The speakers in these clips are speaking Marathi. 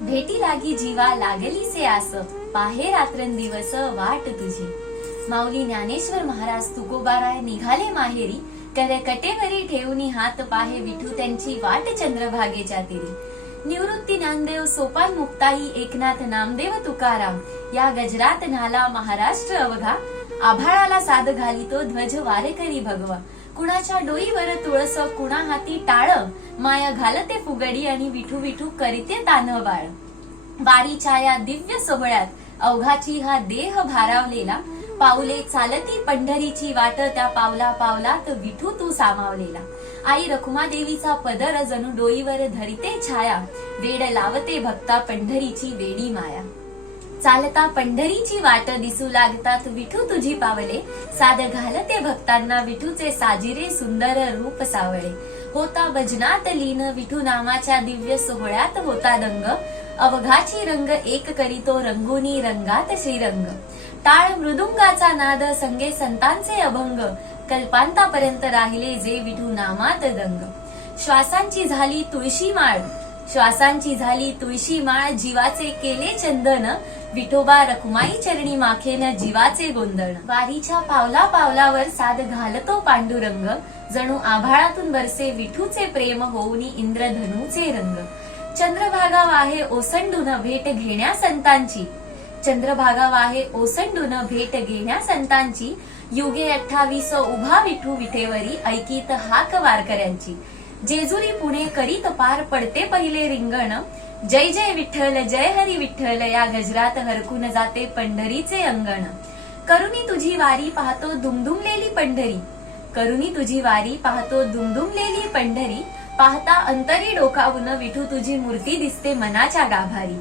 भेटी लागी जीवा लागलीसे आस, पाहे रात्रंदिवस वाट तुझी. माऊली ज्ञानेश्वर महाराज तुकोबाराय निघाले माहेरी, कर कटेवरी ठेवून हात पाहे विठू त्यांची वाट चंद्रभागेच्या तीरी. निवृत्ती ज्ञानदेव सोपान मुक्ताई एकनाथ नामदेव तुकाराम, या गजरात न्हाला महाराष्ट्र अवघा. आभाळाला साद घालितो ध्वज वारेकरी भगवा. कुणाच्या डोईवर तुळस कुणा हाती टाळ, माया घालते फुगडी आणि विठू विठू करीते तान बाळ. वारीच्या या दिव्य सोहळ्यात अवघाची हा देह भारावलेला, पाऊले चालती पंढरीची वाट, त्या पावला पावलात विठू तू सामावलेला. आई रखुमादेवीचा पदर जणू डोईवर धरिते छाया, वेड लावते भक्ता पंढरीची वेडी माया. चालता पंढरीची वाट दिसू लागतात विठू तुझी पावले, साद घालते भक्तांना विठूचे साजिरे सुंदर रूप सावळे. होता भजनात लीन विठू नामाच्या दिव्य सोहळ्यात होता दंग, अवघाची रंग एक करीतो रंगुनी रंगात श्रीरंग. टाळ मृदुंगाचा नाद संगे संतांचे अभंग, कल्पांतापर्यंत राहिले जे विठू नामात दंग. श्वासांची झाली तुळशी माळ, श्वासांची झाली तुळशी माळ, जीवाचे केले चंदन, विठोबा रखुमाई चरणी माखेन जीवाचे गोंधण. वारीच्या पावला पावलावर साद घालतो पांडुरंग, जणू आभाळातून बरसे विठूचे प्रेम होऊनी इंद्रधनुचे रंग. चंद्रभागा वाहे ओसंडून भेट घेण्या संतांची, चंद्रभागा वाहे ओसंडून भेट घेण्या संतांची. युगे 28 उभा विठू विठेवरी, ऐकीत हाक वारकऱ्यांची. जेजुरी पुणे करीत पार पडते पहिले रिंगण, जय जय विठ्ठल जय हरी विठ्ठल, या गजरात हरकून जाते पंढरीचे अंगण. करुणी तुझी वारी पाहतो दुमदुमलेली पंढरी, करुणी तुझी वारी पाहतो दुमदुमलेली पंढरी. पाहता अंतरी डोकावून विठू तुझी मूर्ती दिसते मनाच्या गाभारी.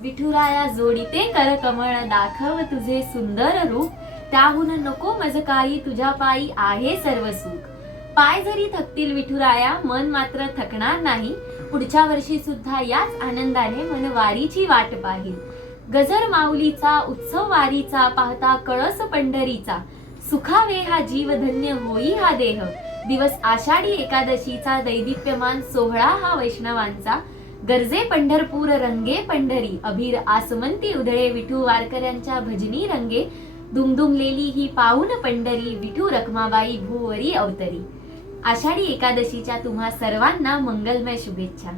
विठुराया जोडीते कर कमळ, दाखव तुझे सुंदर रूप, त्याहून नको मज काही तुझ्या पायी आहे सर्व सुख. पाय जरी थकतील विठुराया मन मात्र थकणार नाही, पुढच्या वर्षी सुद्धा याच आनंदाने मन वारीची वाट पाहिल. गजर माऊलीचा उत्सव वारीचा, पाहता कळस पंढरीचा, सुखावे हा जीव धन्य होई हा देह. दिवस आषाढी एकादशीचा दैदिप्यमान सोहळा हा वैष्णवांचा, गरजे पंढरपूर रंगे पंढरी, अभिर आसमंती उधळे विठू वारकऱ्यांच्या भजनी रंगे. दुमदुमलेली ही पाहून पंढरी, विठू रखमाबाई भूवरी अवतरी. आषाढी एकादशीच्या तुम्हा सर्वांना मंगलमय शुभेच्छा.